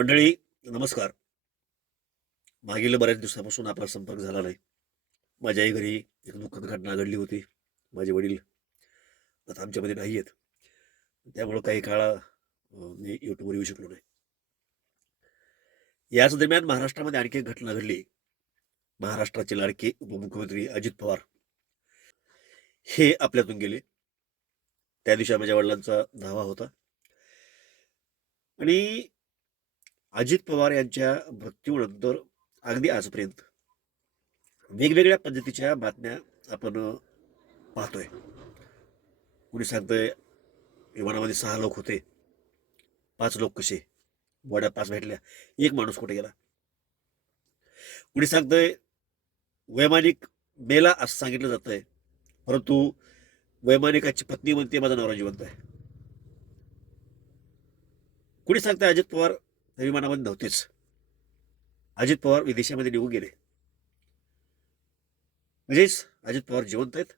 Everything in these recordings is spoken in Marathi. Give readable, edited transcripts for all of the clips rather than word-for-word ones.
मंडळी, नमस्कार. मागील बऱ्याच दिवसापासून आपला संपर्क झाला नाही. माझ्याही घरी एक दुःखद घटना घडली होती. माझे वडील आता आमच्यामध्ये नाही आहेत. त्यामुळं काही काळ मी यूट्यूबवर येऊ शकलो नाही. याच दरम्यान महाराष्ट्रामध्ये आणखी एक घटना घडली. महाराष्ट्राचे लाडके उपमुख्यमंत्री अजित पवार हे आपल्यातून गेले. त्या दिवशी माझ्या वडिलांचा धावा होता आणि अजित पवार यांच्या मृत्यूनंतर अगदी आजपर्यंत वेगवेगळ्या पद्धतीच्या बातम्या आपण पाहतोय. कुणी सांगतंय विमानामध्ये 6 लोक होते, 5 लोक कसे, बॉड्या 5 भेटल्या, एक माणूस कुठे गेला. कुणी सांगतंय वैमानिक मेला असं सांगितलं जातंय, परंतु वैमानिकाची पत्नी म्हणते माझा नवरा जिवंत आहे. कुणी सांगतंय अजित पवार त्या विमानामध्ये नव्हतेच, अजित पवार विदेशामध्ये निघून गेले. म्हणजेच अजित पवार जिवंत आहेत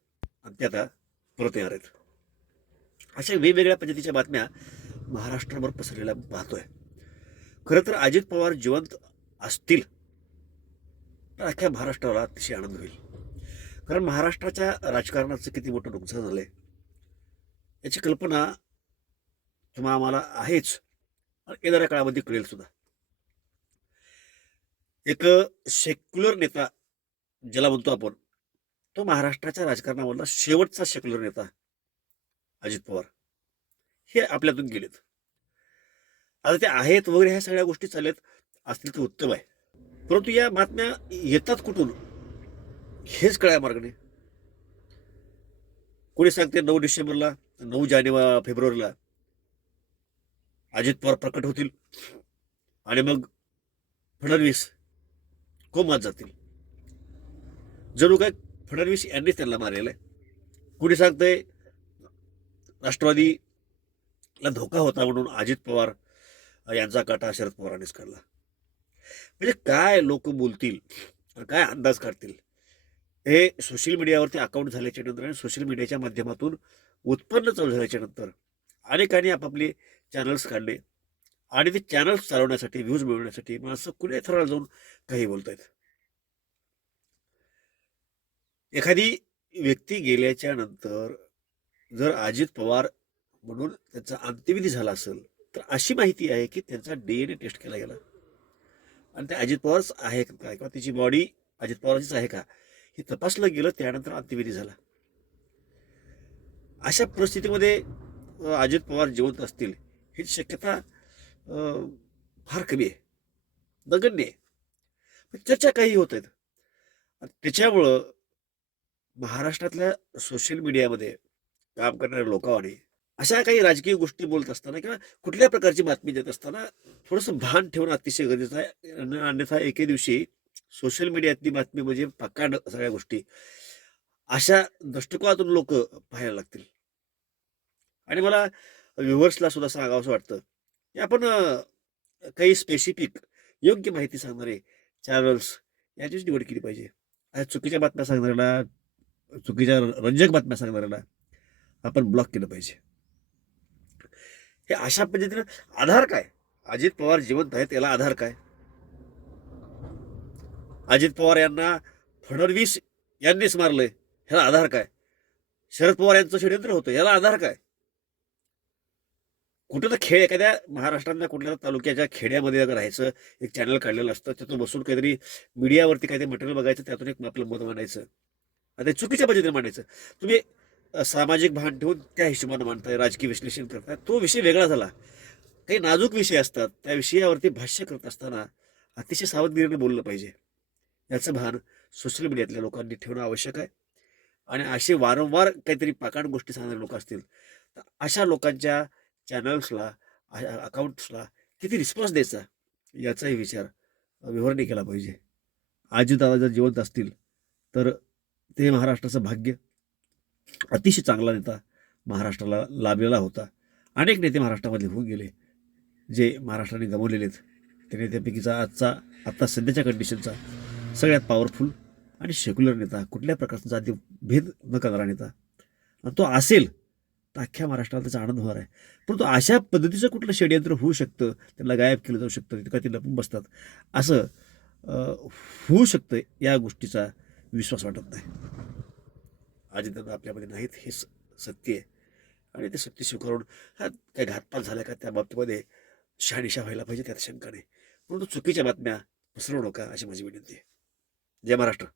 आणि ते आता परत येणार आहेत. अशा वेगवेगळ्या पद्धतीच्या बातम्या महाराष्ट्रावर पसरलेल्या पाहतोय. खरं तर अजित पवार जिवंत असतील तर अख्ख्या महाराष्ट्राला अतिशय आनंद होईल. कारण महाराष्ट्राच्या राजकारणाचं किती मोठं नुकसान झालंय याची कल्पना तुम्हा आम्हाला आहेच, येणाऱ्या काळामध्ये कळेल सुद्धा. एक सेक्युलर नेता ज्याला म्हणतो आपण, तो महाराष्ट्राच्या राजकारणामधला शेवटचा सेक्युलर नेता अजित पवार हे आपल्यातून गेलेत. आता ते आहेत वगैरे ह्या सगळ्या गोष्टी चालत असतील तर उत्तम आहे, परंतु या बातम्या येतात कुठून हेच कळाय मार्ग नाही. कोणी सांगते 9 डिसेंबरला, 9 फेब्रुवारीला अजित पवार प्रकट होतील आणि मग फडणवीस कोमात जातील. जणू काय फडणवीस यांनीच त्यांना मारलेलं आहे. कुणी सांगतंय राष्ट्रवादीला धोका होता म्हणून अजित पवार यांचा काटा शरद पवारांनीच काढला. म्हणजे काय लोक बोलतील, काय अंदाज काढतील, हे सोशल मीडियावरती अकाउंट झाल्याच्या नंतर आणि सोशल मीडियाच्या माध्यमातून उत्पन्न चालू झाल्याच्या नंतर अनेकांनी आपापले चॅनल्स काढले आणि ते चॅनल्स चालवण्यासाठी, व्ह्यूज मिळवण्यासाठी माणसं कुठे थराला जाऊन काही बोलतायत. एखादी व्यक्ती गेल्याच्या नंतर जर अजित पवार म्हणून त्यांचा अंत्यविधी झाला असेल तर अशी माहिती आहे की त्यांचा DNA टेस्ट केला गेला आणि ते अजित पवारच आहे का किंवा त्याची बॉडी अजित पवारांचीच आहे का हे तपासलं गेलं, त्यानंतर अंत्यविधी झाला. अशा परिस्थितीमध्ये अजित पवार जिवंत असतील ही शक्यता फार कमी आहे, नगण्य आहे. पण चर्चा काही होत आहेत. त्याच्यामुळं महाराष्ट्रातल्या सोशल मीडियामध्ये काम करणाऱ्या लोकांनी अशा काही राजकीय गोष्टी बोलत असताना किंवा कुठल्या प्रकारची बातमी देत असताना थोडंसं भान ठेवणं अतिशय गरजेचं आहे. अन्यथा एके दिवशी सोशल मीडियातली बातमी म्हणजे पक्काड सगळ्या गोष्टी अशा दृष्टिकोनातून लोक पाहायला लागतील. आणि मला व्ह्युअर्सला सुद्धा सांगावंसं वाटतं की आपण काही स्पेसिफिक योग्य माहिती सांगणारे चॅनल्स याचीच निवड केली पाहिजे. चुकीच्या बातम्या सांगणाऱ्याला, चुकीच्या रंजक बातम्या सांगणाऱ्याला आपण ब्लॉक केलं पाहिजे. हे अशा पद्धतीनं आधार काय? अजित पवार जिवंत आहेत याला आधार काय? अजित पवार यांना फडणवीस यांनीच मारलंय ह्याला आधार काय? शरद पवार यांचं षडयंत्र होतं याला आधार काय? कुठं तर खेळ एखाद्या महाराष्ट्रातल्या कुठल्या तालुक्याच्या खेड्यामध्ये अगर राहायचं, एक चॅनल काढलेलं असतं, तिथून बसून काहीतरी मीडियावरती काहीतरी मटेरियल बघायचं, त्यातून एक आपलं मत मांडायचं. आता चुकीच्या पद्धतीने मांडायचं. तुम्ही सामाजिक भान ठेवून त्या हिशोबाने मांडताय, राजकीय विश्लेषण करताय, तो विषय वेगळा झाला. काही नाजूक विषय असतात, त्या विषयावरती भाष्य करत असताना अतिशय सावधगिरीने बोललं पाहिजे. याचं भान सोशल मीडियातल्या लोकांनी ठेवणं आवश्यक आहे. आणि असे वारंवार काहीतरी पाकाण गोष्टी सांगणारे लोक असतील तर अशा लोकांच्या चॅनल्सला, अकाउंट्सला किती रिस्पॉन्स द्यायचा याचाही विचार विवरणी केला पाहिजे. अजितदादा जर जिवंत असतील तर ते महाराष्ट्राचं भाग्य. अतिशय चांगला नेता महाराष्ट्राला लाभलेला होता. अनेक नेते महाराष्ट्रामध्ये होऊन गेले जे महाराष्ट्राने गमावलेले आहेत. त्या नेत्यापैकीचा आत्ता सध्याच्या कंडिशनचा सगळ्यात पॉवरफुल आणि सेक्युलर नेता, कुठल्या प्रकारचा जाती भेद न करणारा नेता, आणि तो असेल तर अख्ख्या महाराष्ट्राला त्याचा आनंद होणार आहे. परंतु अशा पद्धतीचं कुठलं षडयंत्र होऊ शकतं, त्यांना गायब केलं जाऊ शकतं, तिथं ते लपून बसतात, असं अ, होऊ शकतं या गोष्टीचा विश्वास वाटत नाही. अजितदादा आपल्यामध्ये नाहीत हे सत्य आहे. आणि ते सत्य स्वीकारून हा काही घातपात झाला का त्या बाबतीमध्ये शहानिशा व्हायला पाहिजे, त्यात शंका नाही. परंतु चुकीच्या बातम्या पसरवू नका अशी माझी विनंती आहे. जय महाराष्ट्र.